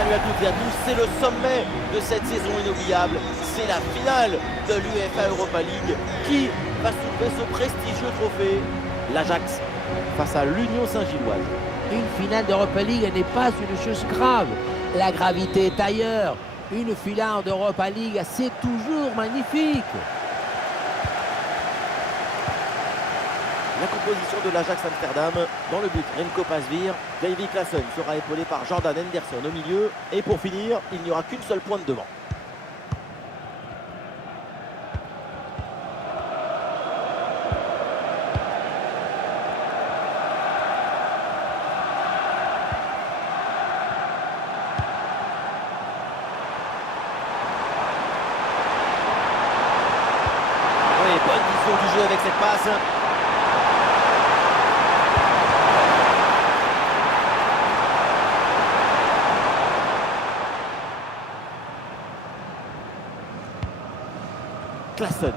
Salut à toutes et à tous, c'est le sommet de cette saison inoubliable. C'est la finale de l'UEFA Europa League. Qui va soulever ce prestigieux trophée? L'Ajax face à l'Union Saint-Gilloise. Une finale d'Europa League n'est pas une chose grave. La gravité est ailleurs. Une finale d'Europa League, c'est toujours magnifique. La composition de l'Ajax Amsterdam. Dans le but, Remco Pasveer. Davy Klaassen sera épaulé par Jordan Henderson au milieu. Et pour finir, il n'y aura qu'une seule pointe devant. Oui, bonne vision du jeu avec cette passe. Klaassen.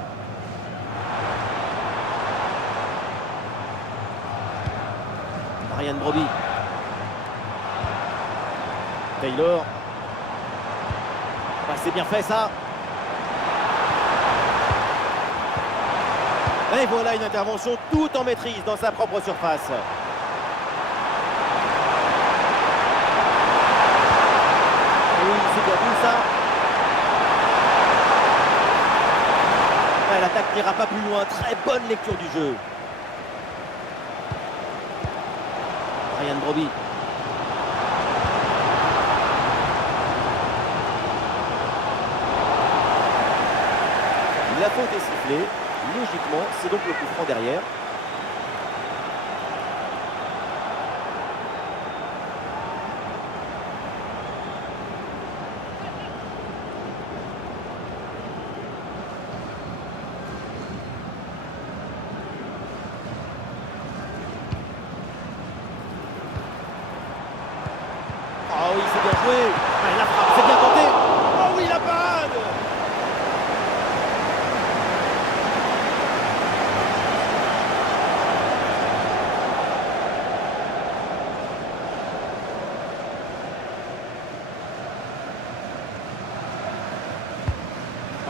Ryan Broby. Taylor. Ah, c'est bien fait ça. Et voilà une intervention tout en maîtrise dans sa propre surface. Oui, c'est bien vu ça. L'attaque n'ira pas plus loin. Très bonne lecture du jeu. Ryan Broby. La faute est sifflée. Logiquement, c'est donc le coup franc derrière. Oh oui, c'est bien joué. Ah, la frappe, c'est bien tenté. Oh oui, la parade.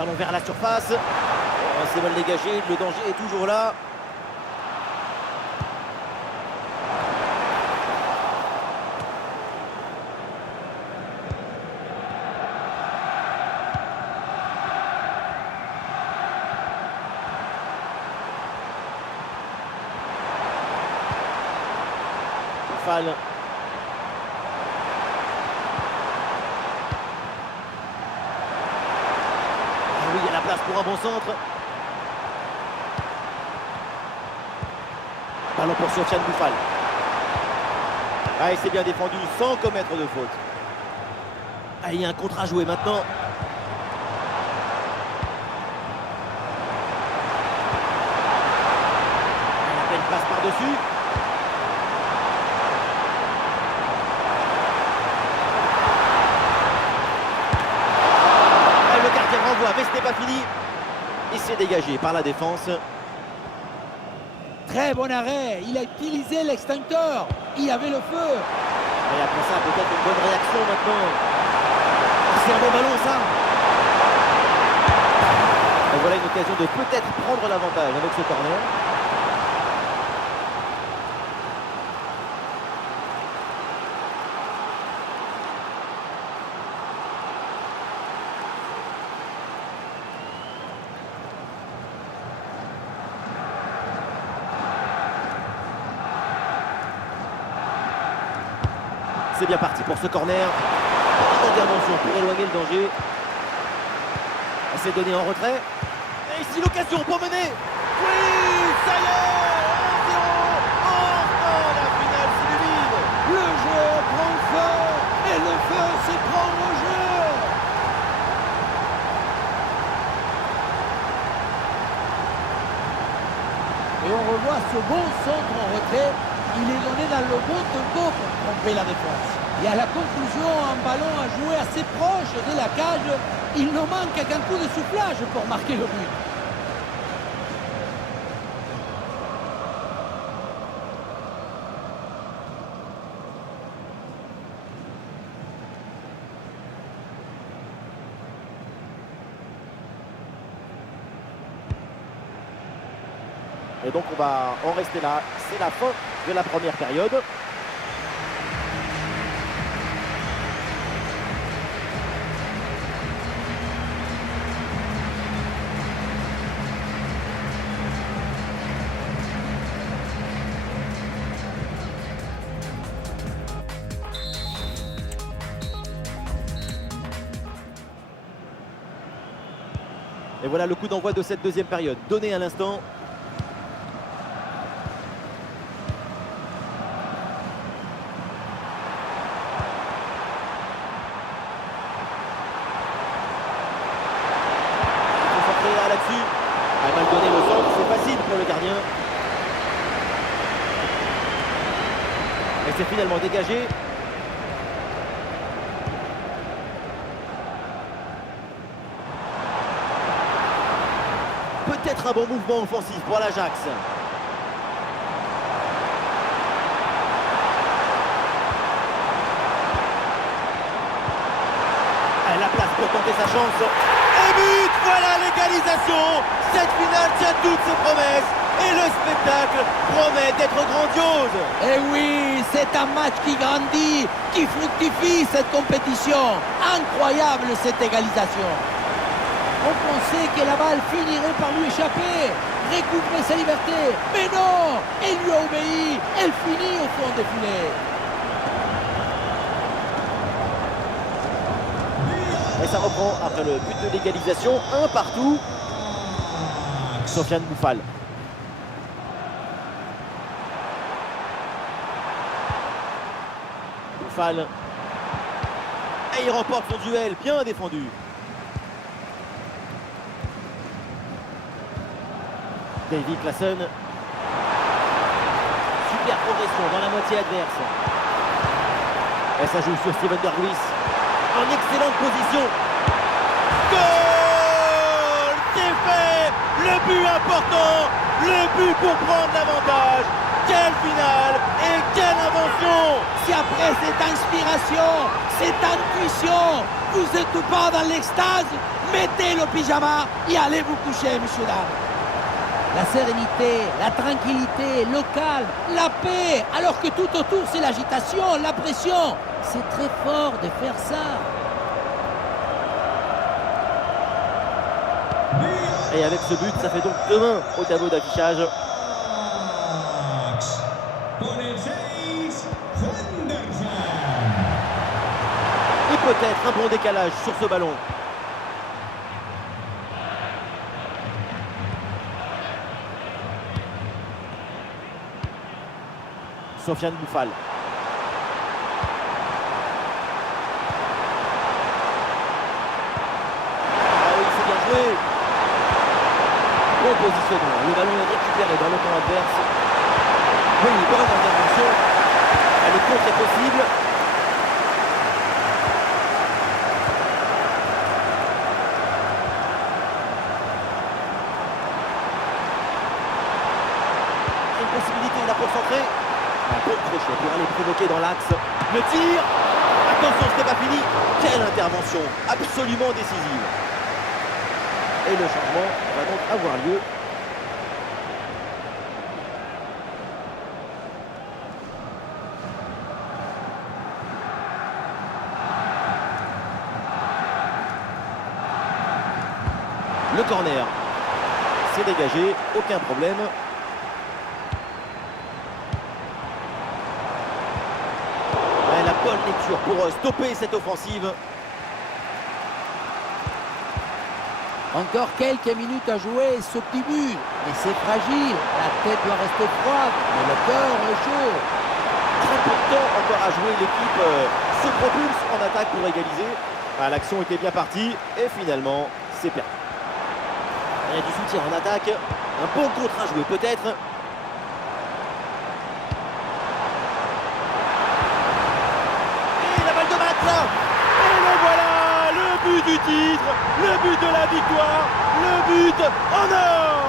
Allons vers la surface. Oh, c'est mal dégagé, le danger est toujours là. Fall. Oui, il y a la place pour un bon centre. Ballon pour Sofiane Boufal. Ah, et c'est bien défendu sans commettre de faute. Ah, il y a un contre à jouer maintenant. La belle passe par-dessus. Mais ce n'est pas fini. Il s'est dégagé par la défense. Très bon arrêt. Il a utilisé l'extincteur. Il avait le feu. Et après ça, peut-être une bonne réaction maintenant. C'est un bon ballon, ça. Et voilà une occasion de peut-être prendre l'avantage avec ce corner. C'est bien parti pour ce corner. Bonne intervention pour éloigner le danger. Elle s'est donnée en retrait. Et ici l'occasion pour mener. Oui, ça y est, 1-0. Oh, la finale s'illumine. Le jeu prend feu. Et le feu s'éprend au jeu. Et on revoit ce bon centre en retrait. Il est donné dans le bon tempo pour tromper la défense. Et à la conclusion, un ballon à jouer assez proche de la cage. Il ne manque qu'un coup de soufflage pour marquer le but. Et donc on va en rester là. C'est la fin de la première période. Et voilà le coup d'envoi de cette deuxième période, donné à l'instant. Concentré là-dessus. Ah, mal donné le centre, c'est facile pour le gardien. Et c'est finalement dégagé. Peut-être un bon mouvement offensif pour l'Ajax. La place pour tenter sa chance. Et but, voilà l'égalisation. Cette finale tient toutes ses promesses. Et le spectacle promet d'être grandiose. Et oui, c'est un match qui grandit, qui fructifie cette compétition. Incroyable cette égalisation. On pensait que la balle finirait par lui échapper, récupérer sa liberté. Mais non, elle lui a obéi, elle finit au fond des filets. Et ça reprend après le but de l'égalisation, un partout. Sofiane Boufal. Boufal. Et il remporte son duel, bien défendu. David Klaassen. Super progression dans la moitié adverse. Et ça joue sur Steven Berghuis. En excellente position. Goal! C'est fait! Le but important! Le but pour prendre l'avantage! Quelle finale! Et quelle invention! Si après cette inspiration, cette intuition, vous n'êtes pas dans l'extase, mettez le pyjama et allez vous coucher, messieurs, dames. La sérénité, la tranquillité, le calme, la paix, alors que tout autour c'est l'agitation, la pression. C'est très fort de faire ça. Et avec ce but, ça fait donc 2-1 au tableau d'affichage. Et peut-être un bon décalage sur ce ballon. Sofiane Boufal. Ah oui, c'est bien joué. Bon positionnement. Le ballon est récupéré dans le camp adverse. Oui, bonne intervention. Le contre est possible. Une possibilité là pour centrer. Un bon crochet pour aller provoquer dans l'axe. Le tir. Attention, ce n'est pas fini. Quelle intervention absolument décisive. Et le changement va donc avoir lieu. Le corner. C'est dégagé, aucun problème. La bonne lecture pour stopper cette offensive. Encore quelques minutes à jouer, ce petit but. Mais c'est fragile, la tête doit rester froide, mais le cœur est chaud. Très peu de temps encore à jouer, l'équipe se propulse en attaque pour égaliser. L'action était bien partie et finalement c'est perdu. Il y a du soutien en attaque, un bon contre à jouer peut-être. Et le voilà, le but du titre, le but de la victoire, le but en or.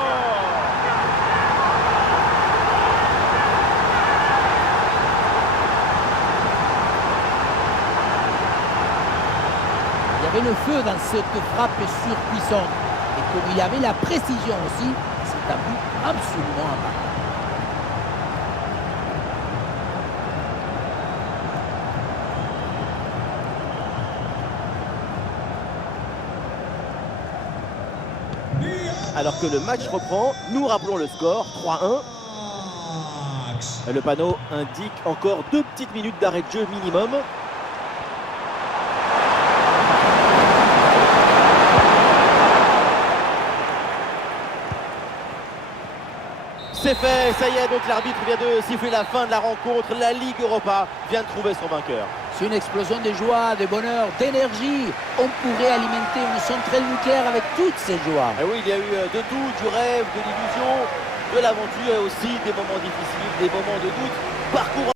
Il y avait le feu dans cette frappe surpuissante. Et comme il y avait la précision aussi, un but absolument imparable. Alors que le match reprend, nous rappelons le score, 3-1. Le panneau indique encore 2 petites minutes d'arrêt de jeu minimum. C'est fait, ça y est, donc l'arbitre vient de siffler la fin de la rencontre. La Ligue Europa vient de trouver son vainqueur. C'est une explosion de joie, de bonheur, d'énergie. On pourrait alimenter une centrale nucléaire avec toutes ces joies. Et oui, il y a eu de tout, du rêve, de l'illusion, de l'aventure et aussi des moments difficiles, des moments de doute. Parcours